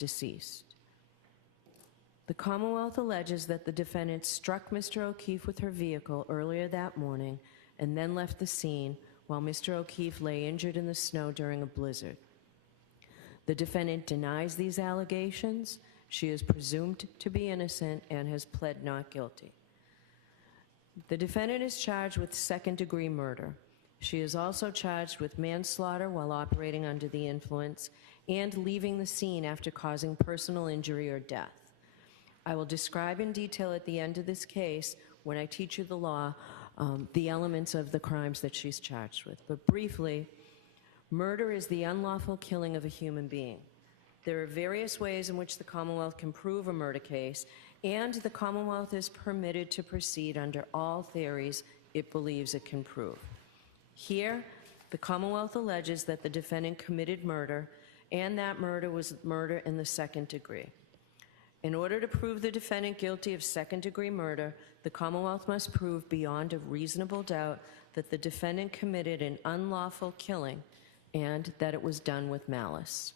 deceased. The Commonwealth alleges that the defendant struck Mr. O'Keefe with her vehicle earlier that morning and then left the scene while Mr. O'Keefe lay injured in the snow during a blizzard. The defendant denies these allegations. She is presumed to be innocent and has pled not guilty. The defendant is charged with second-degree murder. She is also charged with manslaughter while operating under the influence and leaving the scene after causing personal injury or death. I will describe in detail at the end of this case, when I teach you the law, the elements of the crimes that she's charged with. But briefly, murder is the unlawful killing of a human being. There are various ways in which the Commonwealth can prove a murder case, and the Commonwealth is permitted to proceed under all theories it believes it can prove. Here, the Commonwealth alleges that the defendant committed murder, and that murder was murder in the second degree. In order to prove the defendant guilty of second-degree murder, the Commonwealth must prove beyond a reasonable doubt that the defendant committed an unlawful killing and that it was done with malice.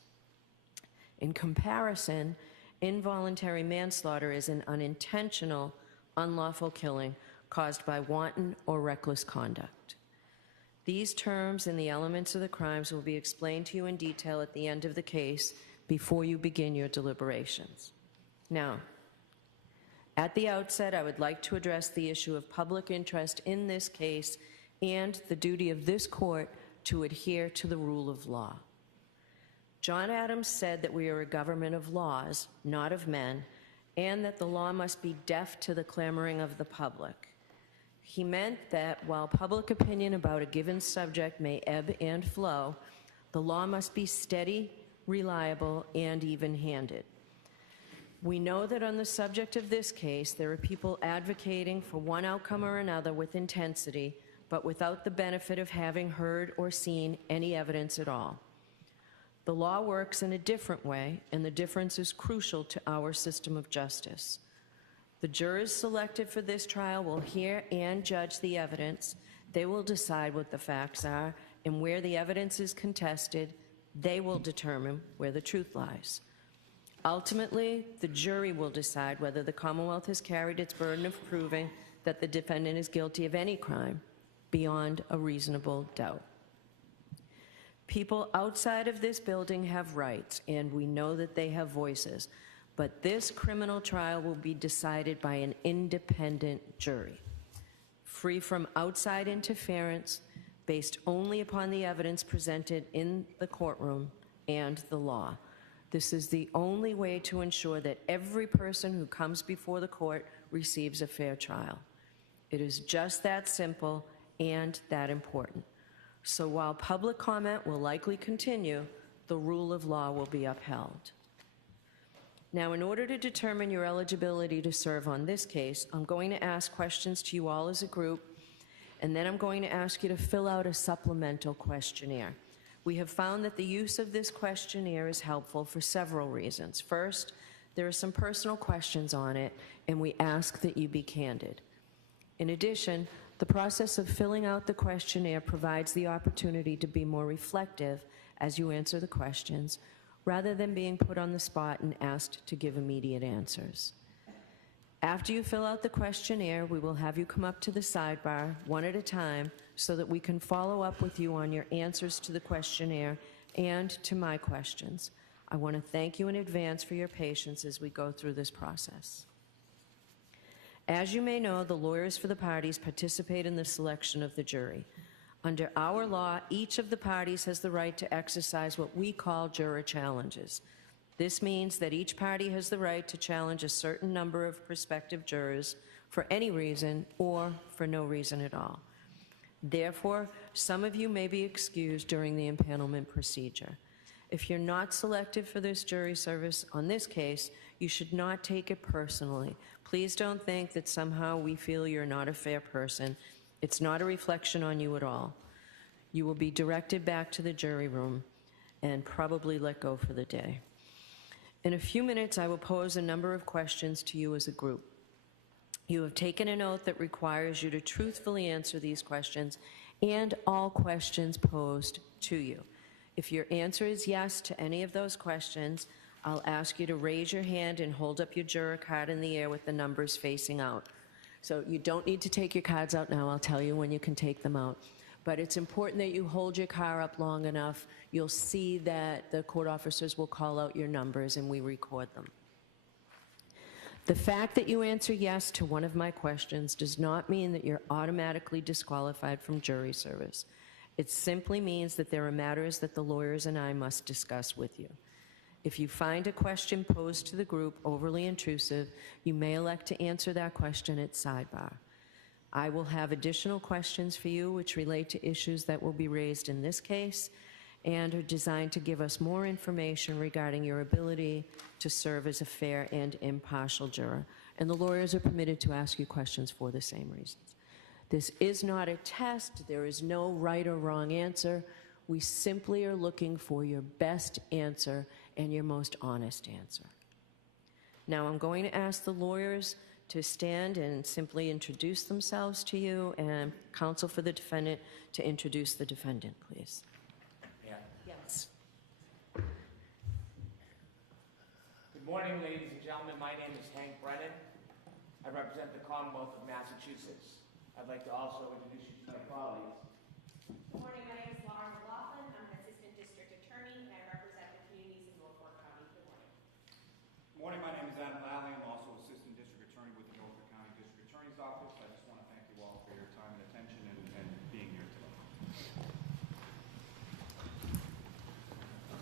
In comparison, involuntary manslaughter is an unintentional, unlawful killing caused by wanton or reckless conduct. These terms and the elements of the crimes will be explained to you in detail at the end of the case before you begin your deliberations. Now, at the outset, I would like to address the issue of public interest in this case and the duty of this court to adhere to the rule of law. John Adams said that we are a government of laws, not of men, and that the law must be deaf to the clamoring of the public. He meant that while public opinion about a given subject may ebb and flow, the law must be steady, reliable, and even-handed. We know that on the subject of this case, there are people advocating for one outcome or another with intensity, but without the benefit of having heard or seen any evidence at all. The law works in a different way, and the difference is crucial to our system of justice. The jurors selected for this trial will hear and judge the evidence. They will decide what the facts are, and where the evidence is contested, they will determine where the truth lies. Ultimately, the jury will decide whether the Commonwealth has carried its burden of proving that the defendant is guilty of any crime beyond a reasonable doubt. People outside of this building have rights, and we know that they have voices, but this criminal trial will be decided by an independent jury, free from outside interference, based only upon the evidence presented in the courtroom and the law. This is the only way to ensure that every person who comes before the court receives a fair trial. It is just that simple and that important. So while public comment will likely continue, the rule of law will be upheld. Now, in order to determine your eligibility to serve on this case, I'm going to ask questions to you all as a group, and then I'm going to ask you to fill out a supplemental questionnaire. We have found that the use of this questionnaire is helpful for several reasons. First, there are some personal questions on it, and we ask that you be candid. In addition, the process of filling out the questionnaire provides the opportunity to be more reflective as you answer the questions, rather than being put on the spot and asked to give immediate answers. After you fill out the questionnaire, we will have you come up to the sidebar one at a time so that we can follow up with you on your answers to the questionnaire and to my questions. I want to thank you in advance for your patience as we go through this process. As you may know, the lawyers for the parties participate in the selection of the jury. Under our law, each of the parties has the right to exercise what we call juror challenges. This means that each party has the right to challenge a certain number of prospective jurors for any reason or for no reason at all. Therefore, some of you may be excused during the impanelment procedure. If you're not selected for this jury service on this case, you should not take it personally. Please don't think that somehow we feel you're not a fair person. It's not a reflection on you at all. You will be directed back to the jury room and probably let go for the day. In a few minutes, I will pose a number of questions to you as a group. You have taken an oath that requires you to truthfully answer these questions and all questions posed to you. If your answer is yes to any of those questions, I'll ask you to raise your hand and hold up your juror card in the air with the numbers facing out. So you don't need to take your cards out now. I'll tell you when you can take them out. But it's important that you hold your car up long enough. You'll see that the court officers will call out your numbers and we record them. The fact that you answer yes to one of my questions does not mean that you're automatically disqualified from jury service. It simply means that there are matters that the lawyers and I must discuss with you. If you find a question posed to the group overly intrusive, you may elect to answer that question at sidebar. I will have additional questions for you which relate to issues that will be raised in this case and are designed to give us more information regarding your ability to serve as a fair and impartial juror. And the lawyers are permitted to ask you questions for the same reasons. This is not a test. There is no right or wrong answer. We simply are looking for your best answer and your most honest answer. Now I'm going to ask the lawyers to stand and simply introduce themselves to you, and counsel for the defendant to introduce the defendant, please. Yeah. Yes. Good morning, ladies and gentlemen. My name is Hank Brennan. I represent the Commonwealth of Massachusetts. I'd like to also introduce you to my colleagues. Good morning, my name is Laura McLaughlin. I'm an Assistant District Attorney and I represent the communities in Norfolk County. Good morning. Good morning, my name is Adam Lally. I'm also Assistant District Attorney with the Norfolk County District Attorney's Office. I just want to thank you all for your time and attention and being here today.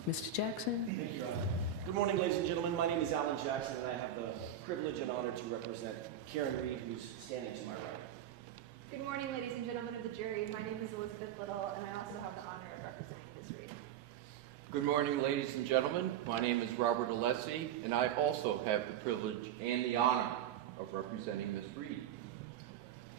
Mr. Jackson? Thank you, Your Honor. Good morning, ladies and gentlemen. My name is Alan Jackson, and I have the privilege and honor to represent Karen Reed, who's standing to my right. Good morning, ladies and gentlemen of the jury. My name is Elizabeth Little, and I also have the honor of representing Ms. Reed. Good morning, ladies and gentlemen. My name is Robert Alessi, and I also have the privilege and the honor of representing Ms. Reed.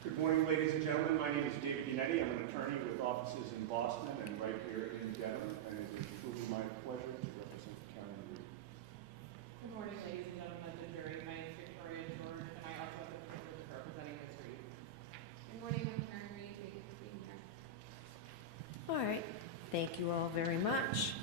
Good morning, ladies and gentlemen. My name is David Unetti. I'm an attorney with offices in Boston and right here in Dedham, and it is truly my pleasure to represent Karen Reed. Good morning, ladies and gentlemen of the jury. My name is Victoria George, and I also have the privilege of representing Ms. Reed. Good morning, I'm Karen Reed. Thank you for being here. All right. Thank you all very much.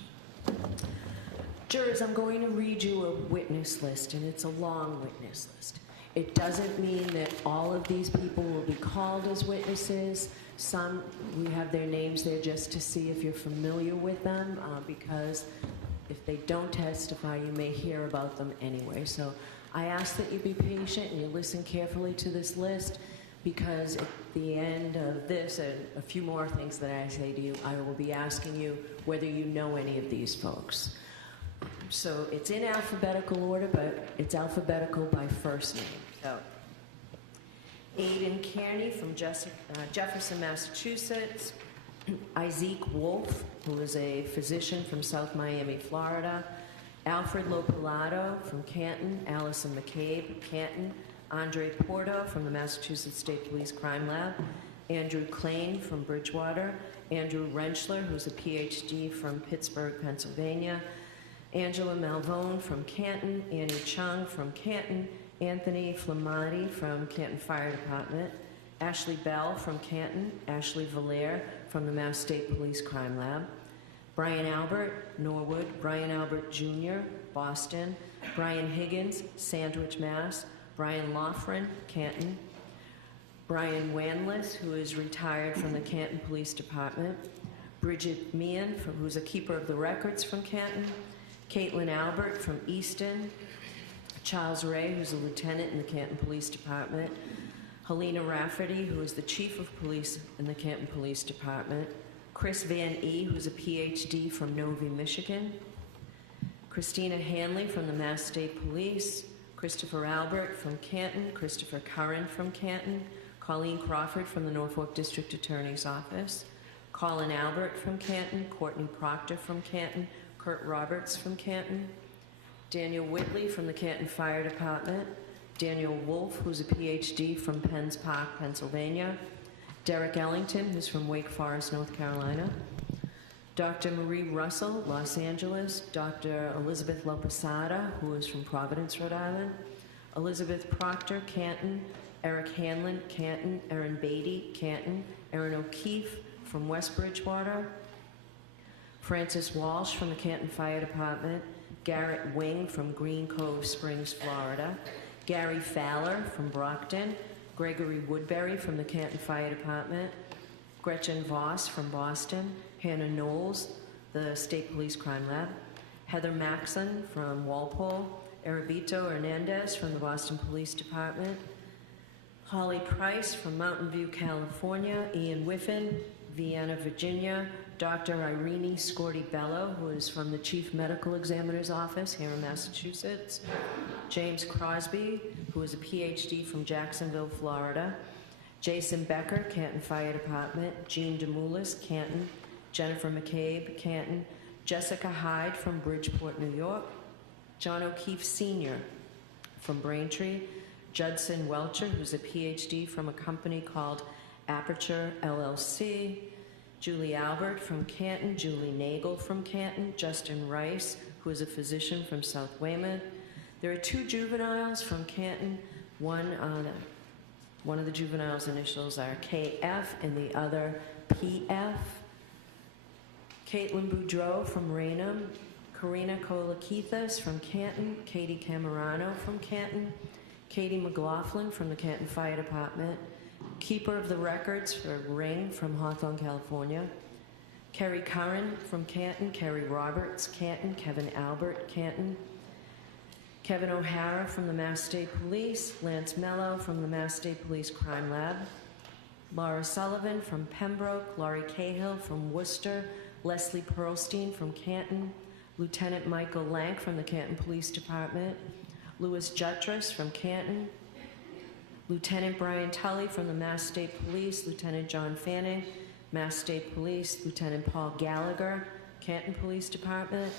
Jurors, I'm going to read you a witness list, and it's a long witness list. It doesn't mean that all of these people will be called as witnesses. Some, we have their names there just to see if you're familiar with them, because if they don't testify, you may hear about them anyway. So I ask that you be patient and you listen carefully to this list, because at the end of this and a few more things that I say to you, I will be asking you whether you know any of these folks. So it's in alphabetical order, but it's alphabetical by first name. So, Aidan Kearney from Jefferson, Massachusetts. Isaac Wolf, who is a physician from South Miami, Florida. Alfred Lopalato from Canton. Allison McCabe, Canton. Andre Porto from the Massachusetts State Police Crime Lab. Andrew Klain from Bridgewater. Andrew Rentschler, who's a PhD from Pittsburgh, Pennsylvania. Angela Malvone from Canton. Annie Chung from Canton. Anthony Flamati from Canton Fire Department. Ashley Bell from Canton. Ashley Valaire from the Mass State Police Crime Lab. Brian Albert, Norwood. Brian Albert Jr., Boston. Brian Higgins, Sandwich, Mass. Brian Loughran, Canton. Brian Wanless, who is retired from the Canton Police Department. Bridget Meehan, who's a keeper of the records from Canton. Caitlin Albert from Easton. Charles Ray, who's a lieutenant in the Canton Police Department. Helena Rafferty, who is the chief of police in the Canton Police Department. Chris Van E., who's a PhD from Novi, Michigan. Christina Hanley from the Mass State Police. Christopher Albert from Canton. Christopher Curran from Canton. Colleen Crawford from the Norfolk District Attorney's Office. Colin Albert from Canton. Courtney Proctor from Canton. Kurt Roberts from Canton. Daniel Whitley from the Canton Fire Department. Daniel Wolf, who's a PhD from Penns Park, Pennsylvania. Derek Ellington, who's from Wake Forest, North Carolina. Dr. Marie Russell, Los Angeles. Dr. Elizabeth Loposada, who is from Providence, Rhode Island. Elizabeth Proctor, Canton. Eric Hanlon, Canton. Erin Beatty, Canton. Erin O'Keefe from West Bridgewater. Francis Walsh from the Canton Fire Department. Garrett Wing from Green Cove Springs, Florida, Gary Fowler from Brockton, Gregory Woodbury from the Canton Fire Department, Gretchen Voss from Boston, Hannah Knowles, the State Police Crime Lab, Heather Maxon from Walpole, Erabito Hernandez from the Boston Police Department, Holly Price from Mountain View, California, Ian Whiffen, Vienna, Virginia, Dr. Irene Scorti-Bello, who is from the Chief Medical Examiner's Office here in Massachusetts, James Crosby, who is a PhD from Jacksonville, Florida, Jason Becker, Canton Fire Department, Jean DeMoulis, Canton, Jennifer McCabe, Canton, Jessica Hyde from Bridgeport, New York, John O'Keefe Sr. from Braintree, Judson Welcher, who's a PhD from a company called Aperture LLC, Julie Albert from Canton, Julie Nagel from Canton, Justin Rice, who is a physician from South Weymouth. There are 2 juveniles from Canton. One of the juveniles' initials are KF and the other PF. Caitlin Boudreau from Raynham, Karina Kolakithas from Canton, Katie Camerano from Canton, Katie McLaughlin from the Canton Fire Department, Keeper of the Records for Ring from Hawthorne, California, Kerry Curran from Canton, Kerry Roberts, Canton, Kevin Albert, Canton, Kevin O'Hara from the Mass State Police, Lance Mello from the Mass State Police Crime Lab, Laura Sullivan from Pembroke, Laurie Cahill from Worcester, Leslie Pearlstein from Canton, Lieutenant Michael Lank from the Canton Police Department, Louis Jutras from Canton, Lieutenant Brian Tully from the Mass State Police, Lieutenant John Fanning, Mass State Police, Lieutenant Paul Gallagher, Canton Police Department,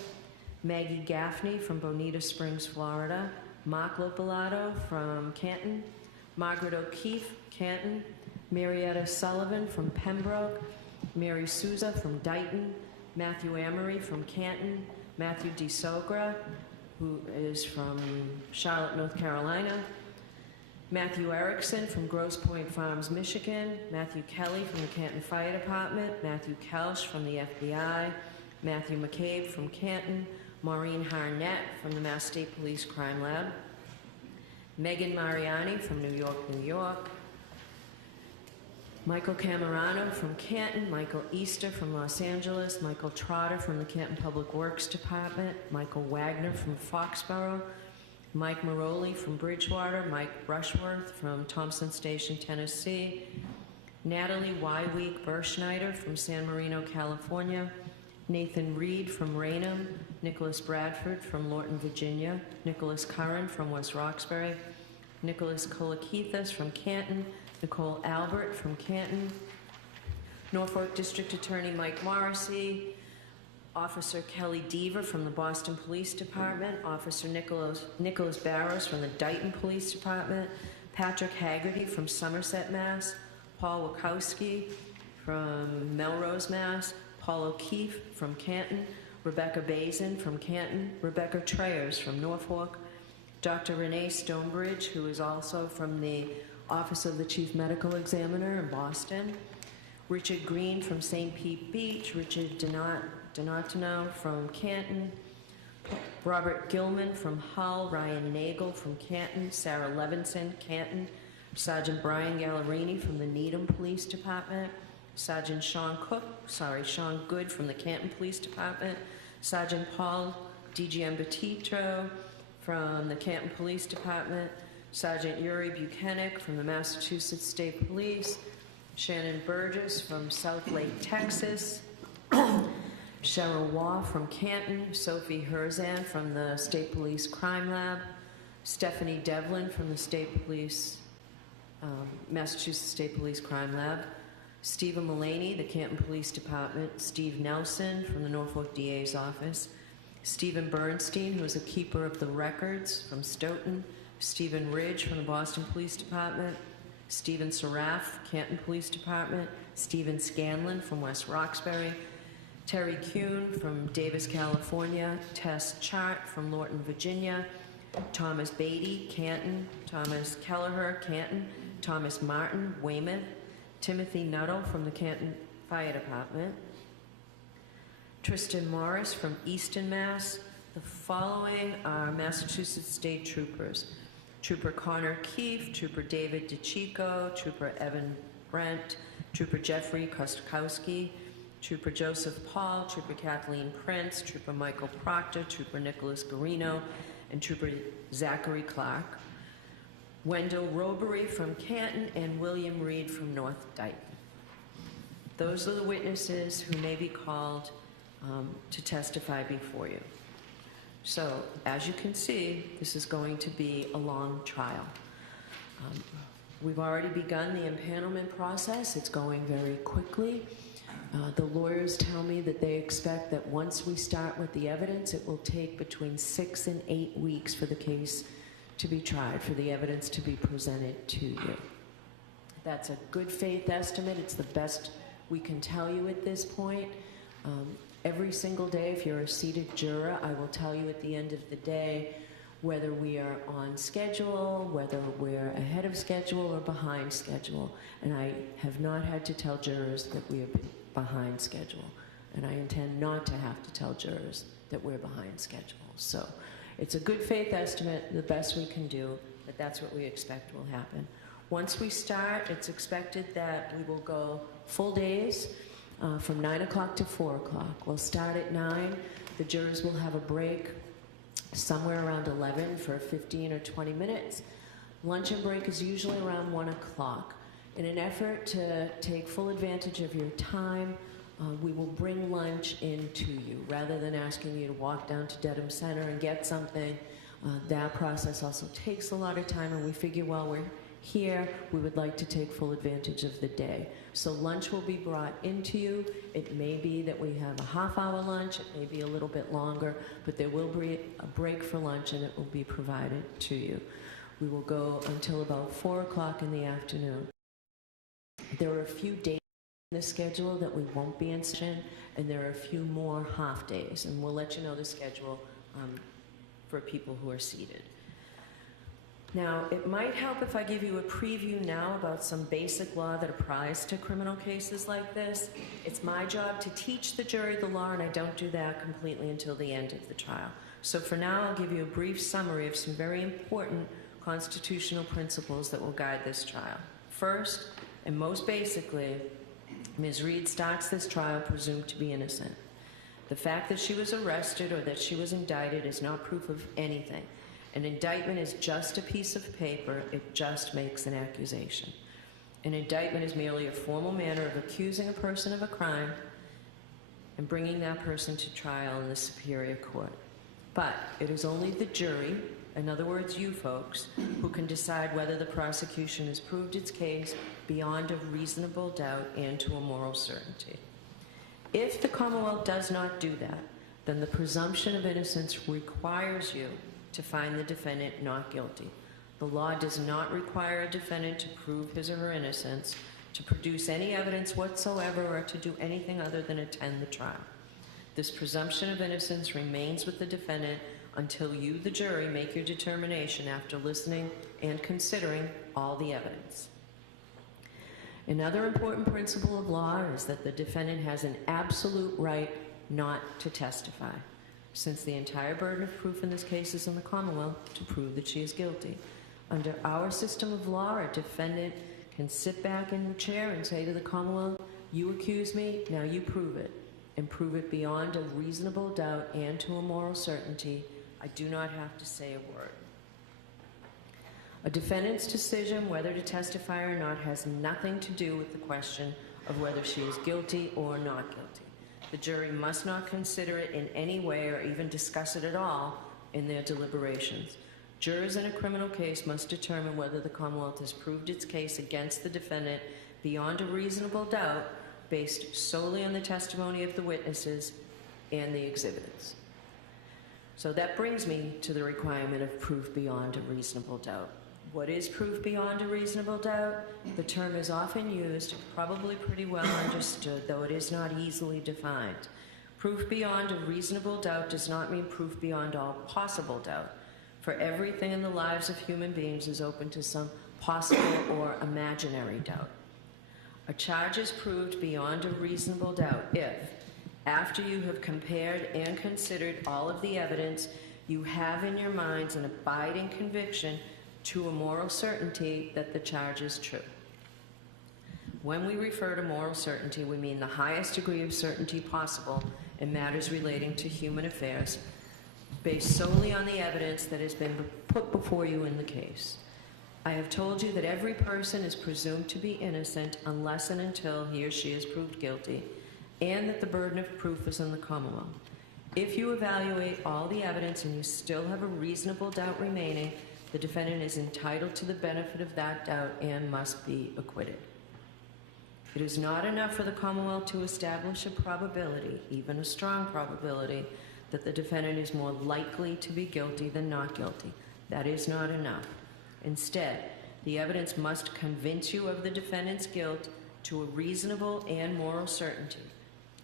Maggie Gaffney from Bonita Springs, Florida, Mark Lopalato from Canton, Margaret O'Keefe, Canton, Marietta Sullivan from Pembroke, Mary Souza from Dighton, Matthew Amory from Canton, Matthew DeSogra, who is from Charlotte, North Carolina, Matthew Erickson from Grosse Pointe Farms, Michigan, Matthew Kelly from the Canton Fire Department, Matthew Kelsch from the FBI, Matthew McCabe from Canton, Maureen Harnett from the Mass State Police Crime Lab, Megan Mariani from New York, New York, Michael Camerano from Canton, Michael Easter from Los Angeles, Michael Trotter from the Canton Public Works Department, Michael Wagner from Foxborough, Mike Maroli from Bridgewater, Mike Rushworth from Thompson Station, Tennessee, Natalie Wyweek Berschneider from San Marino, California, Nathan Reed from Raynham, Nicholas Bradford from Lorton, Virginia, Nicholas Curran from West Roxbury, Nicholas Kolakithas from Canton, Nicole Albert from Canton, Norfolk District Attorney Mike Morrissey, Officer Kelly Deaver from the Boston Police Department, Officer Nicholas Barrows from the Dighton Police Department, Patrick Haggerty from Somerset, Mass, Paul Wachowski from Melrose, Mass, Paul O'Keefe from Canton, Rebecca Bazin from Canton, Rebecca Treyers from Norfolk, Dr. Renee Stonebridge, who is also from the Office of the Chief Medical Examiner in Boston, Richard Green from St. Pete Beach, Richard Donatino from Canton, Robert Gilman from Hull, Ryan Nagel from Canton, Sarah Levinson, Canton, Sergeant Brian Gallerini from the Needham Police Department, Sergeant Sean Good from the Canton Police Department, Sergeant Paul DiGiambattista from the Canton Police Department, Sergeant Yuri Buchanan from the Massachusetts State Police, Shannon Burgess from South Lake, Texas, Cheryl Waugh from Canton, Sophie Herzan from the State Police Crime Lab, Stephanie Devlin from the State Police, Massachusetts State Police Crime Lab, Stephen Mullaney, the Canton Police Department, Steve Nelson from the Norfolk DA's office, Stephen Bernstein, who is a keeper of the records from Stoughton, Stephen Ridge from the Boston Police Department, Stephen Seraph, Canton Police Department, Stephen Scanlon from West Roxbury, Terry Kuhn from Davis, California, Tess Chart from Lorton, Virginia, Thomas Beatty, Canton, Thomas Kelleher, Canton, Thomas Martin, Weymouth, Timothy Nuttall from the Canton Fire Department, Tristan Morris from Easton, Mass, The following are Massachusetts State Troopers. Trooper Connor Keefe, Trooper David DeChico, Trooper Evan Brent, Trooper Jeffrey Kostkowski, Trooper Joseph Paul, Trooper Kathleen Prince, Trooper Michael Proctor, Trooper Nicholas Garino, and Trooper Zachary Clark. Wendell Robery from Canton and William Reed from North Dayton. Those are the witnesses who may be called to testify before you. So, as you can see, this is going to be a long trial. We've already begun the empanelment process. It's going very quickly. The lawyers tell me that they expect that once we start with the evidence, it will take between 6 and 8 weeks for the case to be tried, for the evidence to be presented to you. That's a good faith estimate. It's the best we can tell you at this point. Every single day, if you're a seated juror, I will tell you at the end of the day whether we are on schedule, whether we're ahead of schedule or behind schedule. And I have not had to tell jurors that we are behind schedule. And I intend not to have to tell jurors that we're behind schedule. So it's a good faith estimate, the best we can do, but that's what we expect will happen. Once we start, it's expected that we will go full days from 9 o'clock to 4 o'clock. We'll start at 9. The jurors will have a break somewhere around 11 for 15 or 20 minutes. Lunch and break is usually around 1 o'clock. In an effort to take full advantage of your time, we will bring lunch in to you. Rather than asking you to walk down to Dedham Center and get something, that process also takes a lot of time, and we figure while we're here, we would like to take full advantage of the day. So lunch will be brought into you. It may be that we have a half-hour lunch, it may be a little bit longer, but there will be a break for lunch and it will be provided to you. We will go until about 4 o'clock in the afternoon. There are a few days in the schedule that we won't be in session, and there are a few more half days, and we'll let you know the schedule for people who are seated. Now, it might help if I give you a preview now about some basic law that applies to criminal cases like this. It's my job to teach the jury the law, and I don't do that completely until the end of the trial. So for now, I'll give you a brief summary of some very important constitutional principles that will guide this trial. First, and most basically, Ms. Reed starts this trial presumed to be innocent. The fact that she was arrested or that she was indicted is not proof of anything. An indictment is just a piece of paper. It just makes an accusation. An indictment is merely a formal manner of accusing a person of a crime and bringing that person to trial in the superior court. But it is only the jury, in other words, you folks, who can decide whether the prosecution has proved its case beyond a reasonable doubt and to a moral certainty. If the Commonwealth does not do that, then the presumption of innocence requires you to find the defendant not guilty. The law does not require a defendant to prove his or her innocence, to produce any evidence whatsoever, or to do anything other than attend the trial. This presumption of innocence remains with the defendant until you, the jury, make your determination after listening and considering all the evidence. Another important principle of law is that the defendant has an absolute right not to testify, since the entire burden of proof in this case is on the Commonwealth to prove that she is guilty. Under our system of law, a defendant can sit back in the chair and say to the Commonwealth, you accuse me, now you prove it, and prove it beyond a reasonable doubt and to a moral certainty. I do not have to say a word. A defendant's decision whether to testify or not has nothing to do with the question of whether she is guilty or not guilty. The jury must not consider it in any way or even discuss it at all in their deliberations. Jurors in a criminal case must determine whether the Commonwealth has proved its case against the defendant beyond a reasonable doubt based solely on the testimony of the witnesses and the exhibits. So that brings me to the requirement of proof beyond a reasonable doubt. What is proof beyond a reasonable doubt? The term is often used, probably pretty well understood, though it is not easily defined. Proof beyond a reasonable doubt does not mean proof beyond all possible doubt, for everything in the lives of human beings is open to some possible or imaginary doubt. A charge is proved beyond a reasonable doubt if After you have compared and considered all of the evidence, you have in your minds an abiding conviction to a moral certainty that the charge is true. When we refer to moral certainty, we mean the highest degree of certainty possible in matters relating to human affairs, based solely on the evidence that has been put before you in the case. I have told you that every person is presumed to be innocent unless and until he or she is proved guilty, and that the burden of proof is on the Commonwealth. If you evaluate all the evidence and you still have a reasonable doubt remaining, the defendant is entitled to the benefit of that doubt and must be acquitted. It is not enough for the Commonwealth to establish a probability, even a strong probability, that the defendant is more likely to be guilty than not guilty. That is not enough. Instead, the evidence must convince you of the defendant's guilt to a reasonable and moral certainty,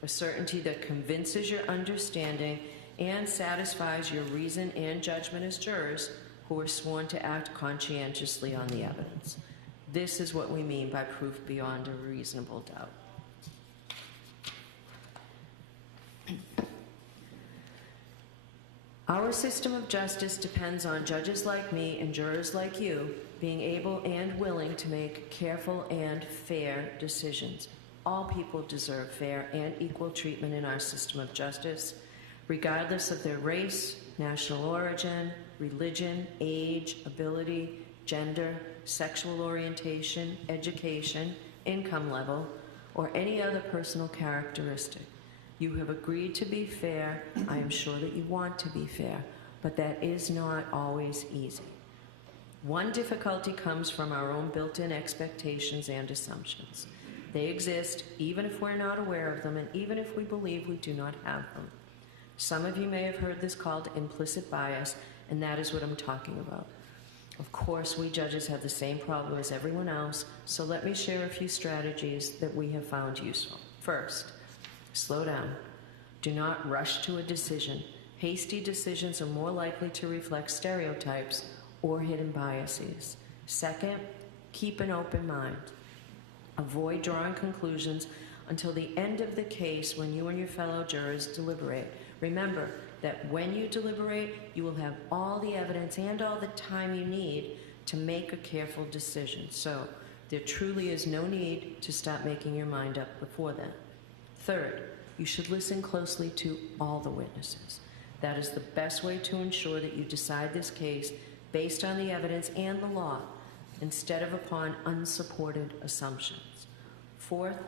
a certainty that convinces your understanding and satisfies your reason and judgment as jurors who are sworn to act conscientiously on the evidence. This is what we mean by proof beyond a reasonable doubt. Our system of justice depends on judges like me and jurors like you being able and willing to make careful and fair decisions. All people deserve fair and equal treatment in our system of justice, regardless of their race, national origin, religion, age, ability, gender, sexual orientation, education, income level, or any other personal characteristic. You have agreed to be fair. I am sure that you want to be fair, but that is not always easy. One difficulty comes from our own built-in expectations and assumptions. They exist even if we're not aware of them and even if we believe we do not have them. Some of you may have heard this called implicit bias, and that is what I'm talking about. Of course, we judges have the same problem as everyone else, so let me share a few strategies that we have found useful. First, slow down. Do not rush to a decision. Hasty decisions are more likely to reflect stereotypes or hidden biases. Second, keep an open mind. Avoid drawing conclusions until the end of the case when you and your fellow jurors deliberate. Remember that when you deliberate, you will have all the evidence and all the time you need to make a careful decision. So there truly is no need to stop making your mind up before then. Third, you should listen closely to all the witnesses. That is the best way to ensure that you decide this case based on the evidence and the law, instead of upon unsupported assumptions. Fourth,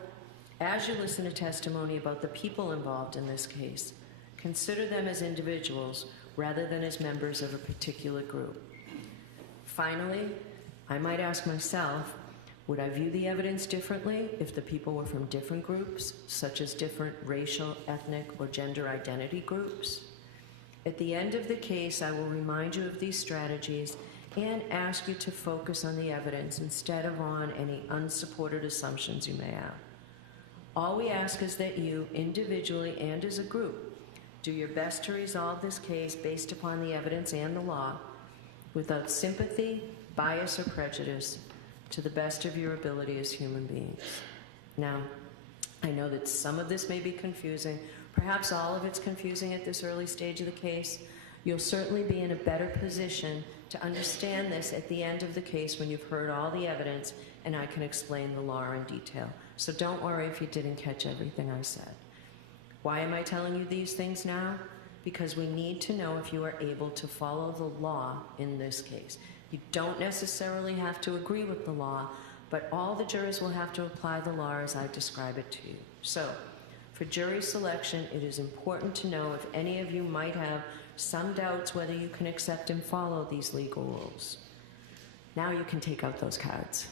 as you listen to testimony about the people involved in this case, consider them as individuals rather than as members of a particular group. Finally, I might ask myself, would I view the evidence differently if the people were from different groups, such as different racial, ethnic, or gender identity groups? At the end of the case, I will remind you of these strategies and ask you to focus on the evidence instead of on any unsupported assumptions you may have. All we ask is that you, individually and as a group, do your best to resolve this case based upon the evidence and the law, without sympathy, bias, or prejudice, to the best of your ability as human beings. Now, I know that some of this may be confusing. Perhaps all of it's confusing at this early stage of the case. You'll certainly be in a better position to understand this at the end of the case when you've heard all the evidence and I can explain the law in detail. So don't worry if you didn't catch everything I said. Why am I telling you these things now? Because we need to know if you are able to follow the law in this case. You don't necessarily have to agree with the law, but all the jurors will have to apply the law as I describe it to you. So, for jury selection, it is important to know if any of you might have some doubts whether you can accept and follow these legal rules. Now you can take out those cards.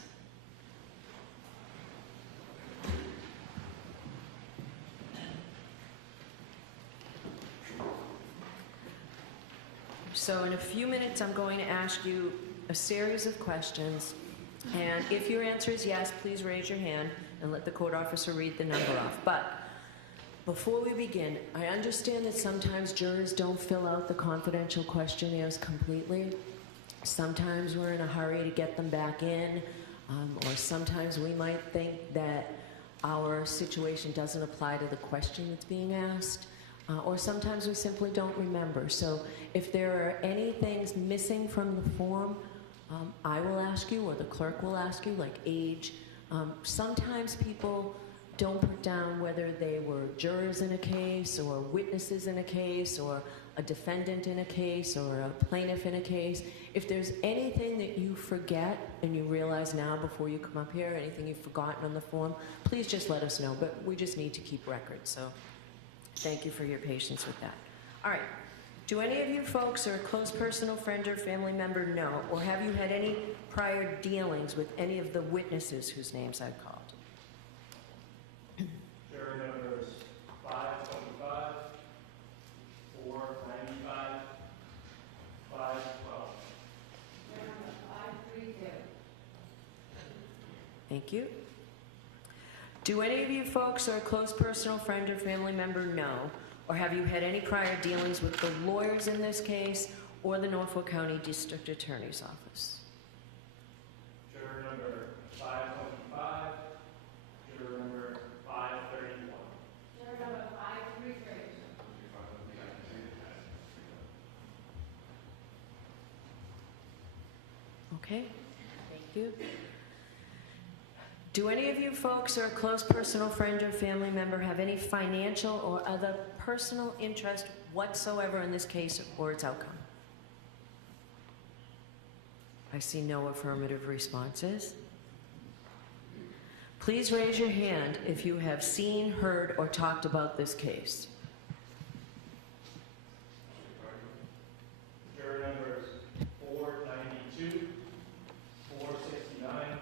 So in a few minutes, I'm going to ask you a series of questions, and if your answer is yes, please raise your hand and let the court officer read the number off. But before we begin, I understand that sometimes jurors don't fill out the confidential questionnaires completely. Sometimes we're in a hurry to get them back in, or sometimes we might think that our situation doesn't apply to the question that's being asked, or sometimes we simply don't remember. So if there are any things missing from the form, I will ask you, or the clerk will ask you, like age. Sometimes people don't put down whether they were jurors in a case, or witnesses in a case, or a defendant in a case, or a plaintiff in a case. If there's anything that you forget and you realize now before you come up here, anything you've forgotten on the form, please just let us know. But we just need to keep records, so thank you for your patience with that. All right. Do any of you folks or a close personal friend or family member know, or have you had any prior dealings with any of the witnesses whose names I've called? Jury numbers 525, 495, 512. Thank you. Do any of you folks or a close personal friend or family member know, or have you had any prior dealings with the lawyers in this case or the Norfolk County District Attorney's Office? Juror number 525, juror number 531. Juror number 533. Okay, thank you. Do any of you folks or a close personal friend or family member have any financial or other personal interest whatsoever in this case or its outcome? I see no affirmative responses. Please raise your hand if you have seen, heard, or talked about this case. Juror numbers 492, 469,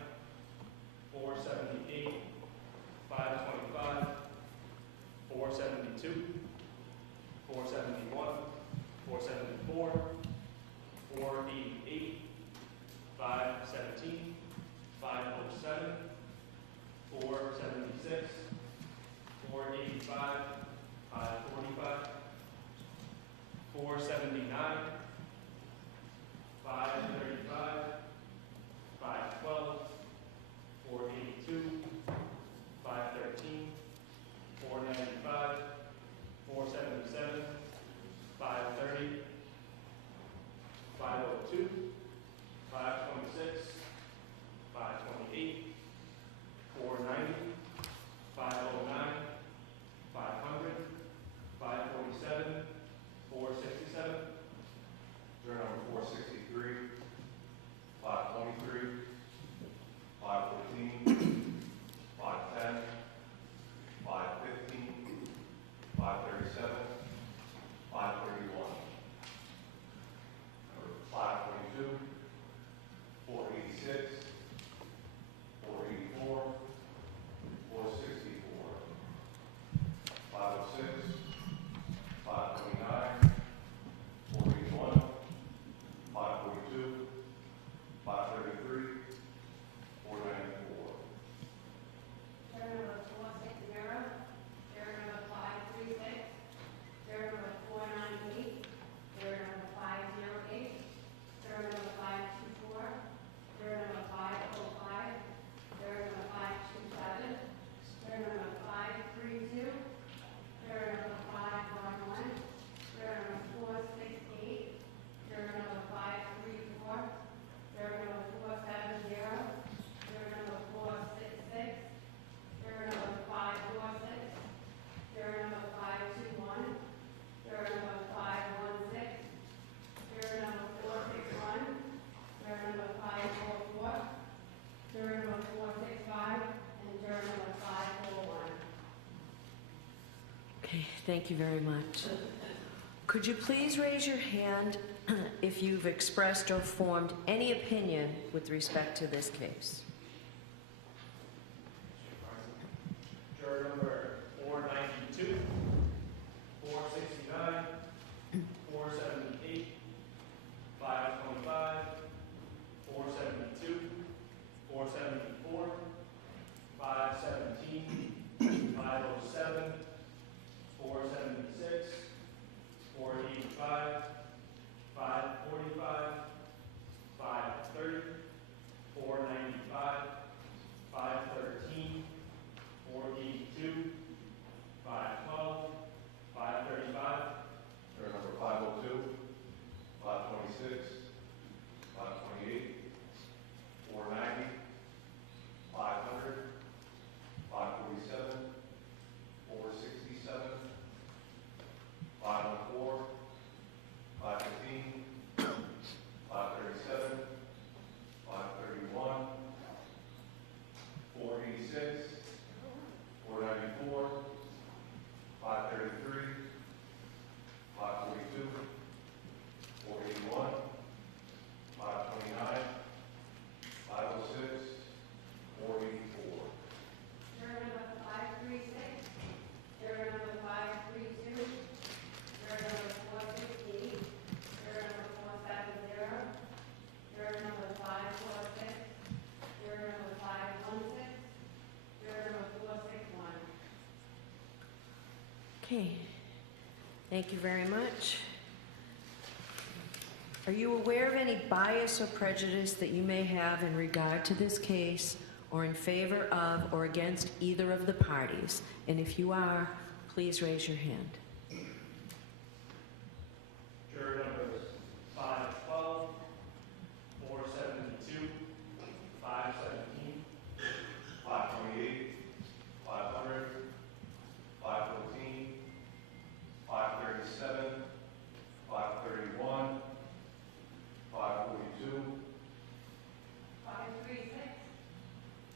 478, 525, 472, 471, 474, 488, 517, 507, 476, 485, 545, 479, 535, 512, 482, 513, 495, 477, 530, 502, 526, 528, 490, 509, 500, 547, 467, juror number 463, 523, 514, 510, 515, 537, 531, number 522, 486, 484, 464, 506, 529, 481, 542, 533, 494. Juror number 460. Juror number 536. Juror number 498. Juror number 508. Juror number 524. Juror number 505. Juror number 527. Juror number 532. Juror number 511. Juror number 468. Juror number 534. Juror number 470. Juror number 466. Juror number 546. Juror number 521. Juror number 516. Juror number 461. Juror number 544. Juror number 465. And juror number 541. Okay, thank you very much. Could you please raise your hand if you've expressed or formed any opinion with respect to this case? Juror number 492, 469, 478, 525, 472, 474, 517, 507, 476, 485, 545, 530, 495, 513, 488, Okay, thank you very much. Are you aware of any bias or prejudice that you may have in regard to this case or in favor of or against either of the parties? And if you are, please raise your hand. Juror numbers 512, 472, 517, 528, 500, 514, 537, 531, 542, 536,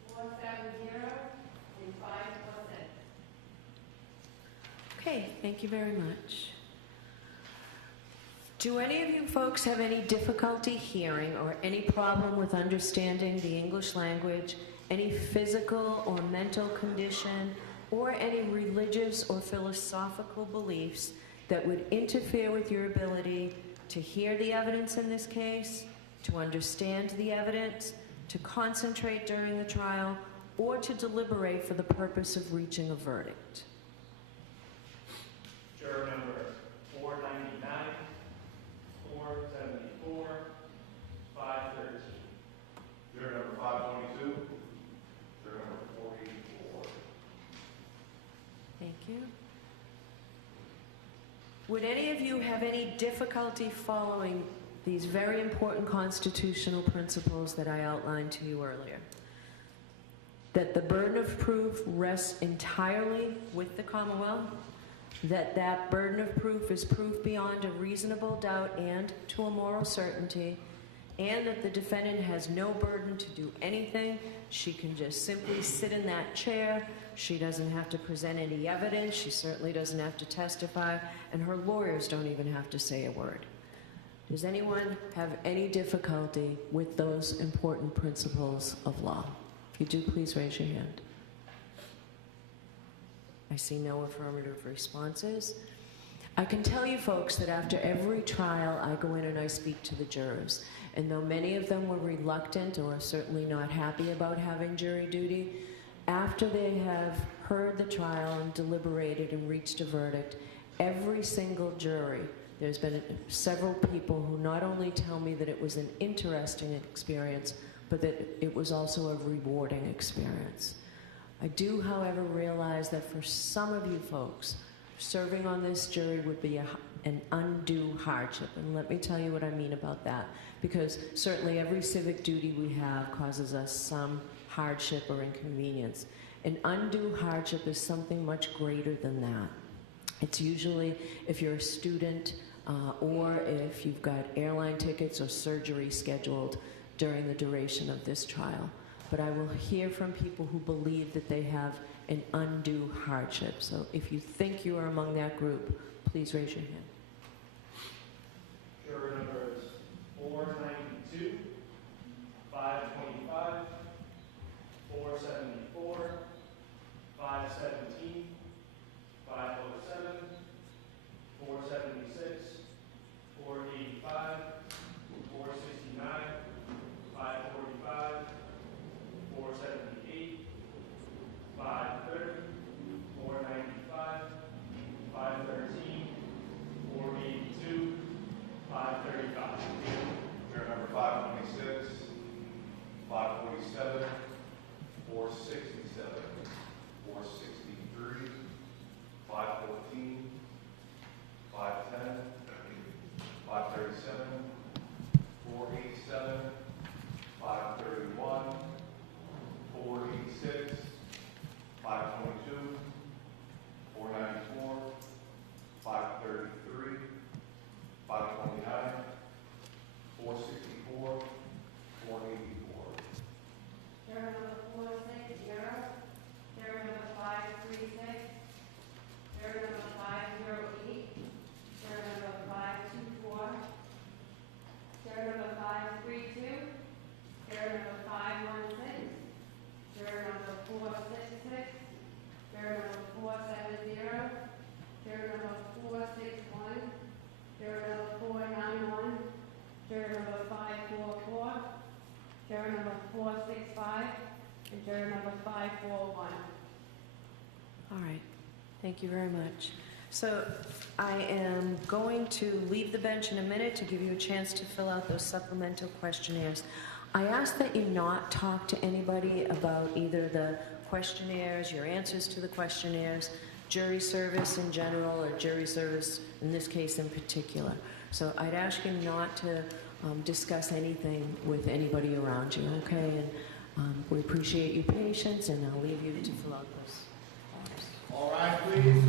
470, and 546. Okay, thank you very much. Do any of you folks have any difficulty hearing or any problem with understanding the English language, any physical or mental condition, or any religious or philosophical beliefs that would interfere with your ability to hear the evidence in this case, to understand the evidence, to concentrate during the trial, or to deliberate for the purpose of reaching a verdict? juror number 499, 474, 513. Juror number 522, juror number 484. Thank you. Would any of you have any difficulty following these very important constitutional principles that I outlined to you earlier? That the burden of proof rests entirely with the Commonwealth, that that burden of proof is proof beyond a reasonable doubt and to a moral certainty, and that the defendant has no burden to do anything. She can just simply sit in that chair. She doesn't have to present any evidence. She certainly doesn't have to testify, and her lawyers don't even have to say a word. Does anyone have any difficulty with those important principles of law? If you do, please raise your hand. I see no affirmative responses. I can tell you folks that after every trial, I go in and I speak to the jurors. And though many of them were reluctant or certainly not happy about having jury duty, after they have heard the trial and deliberated and reached a verdict, every single jury, there's been several people who not only tell me that it was an interesting experience, but that it was also a rewarding experience. I do, however, realize that for some of you folks, serving on this jury would be an undue hardship. And let me tell you what I mean about that. Because certainly every civic duty we have causes us some hardship or inconvenience. An undue hardship is something much greater than that. It's usually if you're a student or if you've got airline tickets or surgery scheduled during the duration of this trial. But I will hear from people who believe that they have an undue hardship. So if you think you are among that group, please raise your hand. Juror numbers 492, 525, 474, 517, 507, 476, 485, 469, 545, 478, 530, 495, 513, 482, 535. Juror number 526, 547, 467, 463, 514, 510, 537, 487, 531, 486, 522, 494, 533, 529, 464, 484. Juror number 460, juror number 536, juror number 508, juror number 524, juror number 532, juror number 516, juror number 466, juror number 470, juror number 461, juror number 491, juror number 544, juror number 465, and juror number 541. All right. Thank you very much. So I am going to leave the bench in a minute to give you a chance to fill out those supplemental questionnaires. I ask that you not talk to anybody about either the questionnaires, your answers to the questionnaires, jury service in general, or jury service in this case in particular. So I'd ask you not to discuss anything with anybody around you, okay? And we appreciate your patience, and I'll leave you to fill out those forms. All right, please.